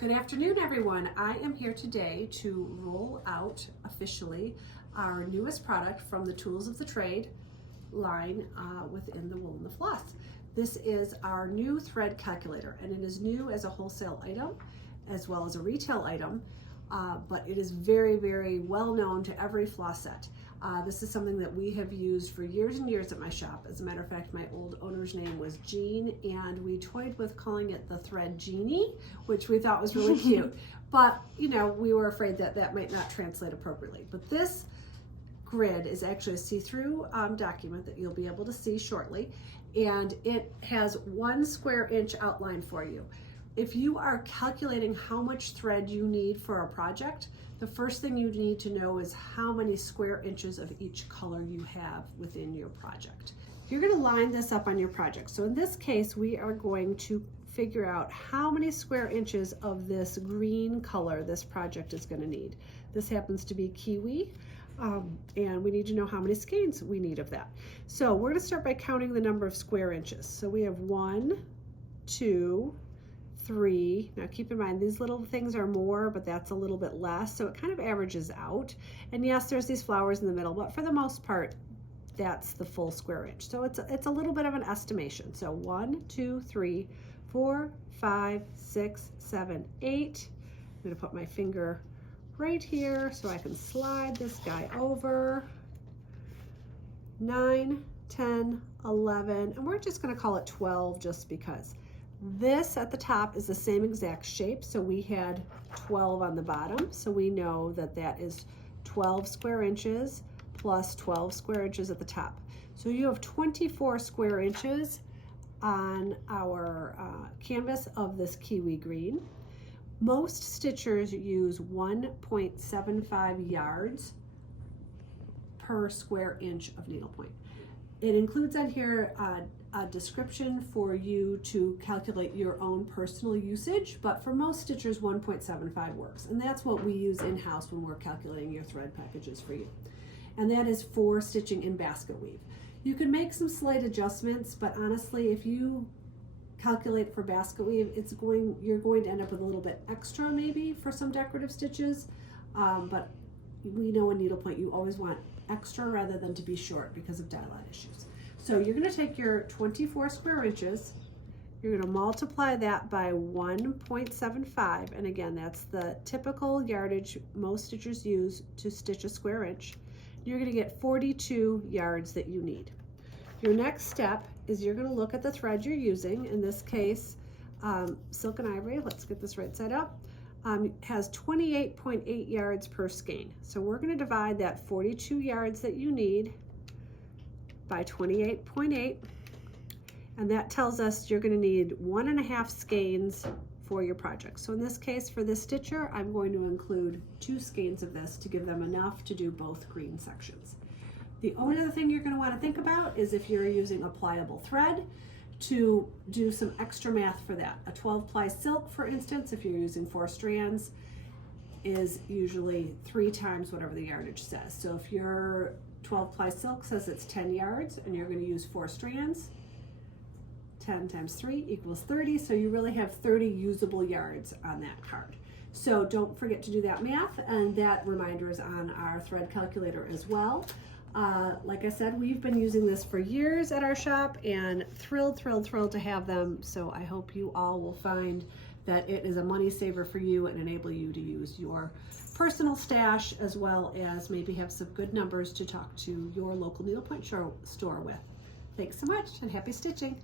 Good afternoon, everyone. I am here today to roll out officially our newest product from the Tools of the Trade line within the Wool and the Floss. This is our new thread calculator, and it is new as a wholesale item as well as a retail item, but it is very, very well known to every floss set. This is something that we have used for years and years at my shop. As a matter of fact, my old owner's name was Jean, and we toyed with calling it the Thread Genie, which we thought was really cute. But, you know, we were afraid that that might not translate appropriately. But this grid is actually a see-through document that you'll be able to see shortly, and it has 1 square inch outline for you. If you are calculating how much thread you need for a project, the first thing you need to know is how many square inches of each color you have within your project. You're going to line this up on your project. So in this case, we are going to figure out how many square inches of this green color this project is going to need. This happens to be kiwi, and we need to know how many skeins we need of that. So we're going to start by counting the number of square inches. So we have 1, 2, 3. Now keep in mind, these little things are more, but that's a little bit less, so it kind of averages out. And yes, there's these flowers in the middle, but for the most part, that's the full square inch. So it's a little bit of an estimation. So 1, 2, 3, 4, 5, 6, 7, 8. I'm going to put my finger right here so I can slide this guy over. 9, 10, 11, and we're just going to call it 12 just because. This at the top is the same exact shape, so we had 12 on the bottom, so we know that that is 12 square inches plus 12 square inches at the top. So you have 24 square inches on our canvas of this kiwi green. Most stitchers use 1.75 yards per square inch of needlepoint. It includes on here a description for you to calculate your own personal usage, but for most stitchers, 1.75 works. And that's what we use in-house when we're calculating your thread packages for you. And that is for stitching in basket weave. You can make some slight adjustments, but honestly, if you calculate for basket weave, you're going to end up with a little bit extra maybe for some decorative stitches, but we know in needlepoint you always want extra rather than to be short because of dye-line issues. So you're going to take your 24 square inches, you're going to multiply that by 1.75, and again, that's the typical yardage most stitchers use to stitch a square inch. You're going to get 42 yards that you need. Your next step is you're going to look at the thread you're using. In this case, Silk and Ivory, let's get this right side up, has 28.8 yards per skein. So we're going to divide that 42 yards that you need by 28.8, and that tells us you're going to need 1.5 skeins for your project. So in this case, for this stitcher, I'm going to include 2 skeins of this to give them enough to do both green sections. The only other thing you're going to want to think about is if you're using a pliable thread, to do some extra math for that. A 12-ply silk, for instance, if you're using 4 strands, is usually 3 times whatever the yardage says. So if your 12-ply silk says it's 10 yards and you're going to use 4 strands, 10 times 3 equals 30, so you really have 30 usable yards on that card. So don't forget to do that math, and that reminder is on our thread calculator as well. Like I said, we've been using this for years at our shop and thrilled to have them. So I hope you all will find that it is a money saver for you and enable you to use your personal stash as well as maybe have some good numbers to talk to your local needlepoint store with. Thanks so much and happy stitching.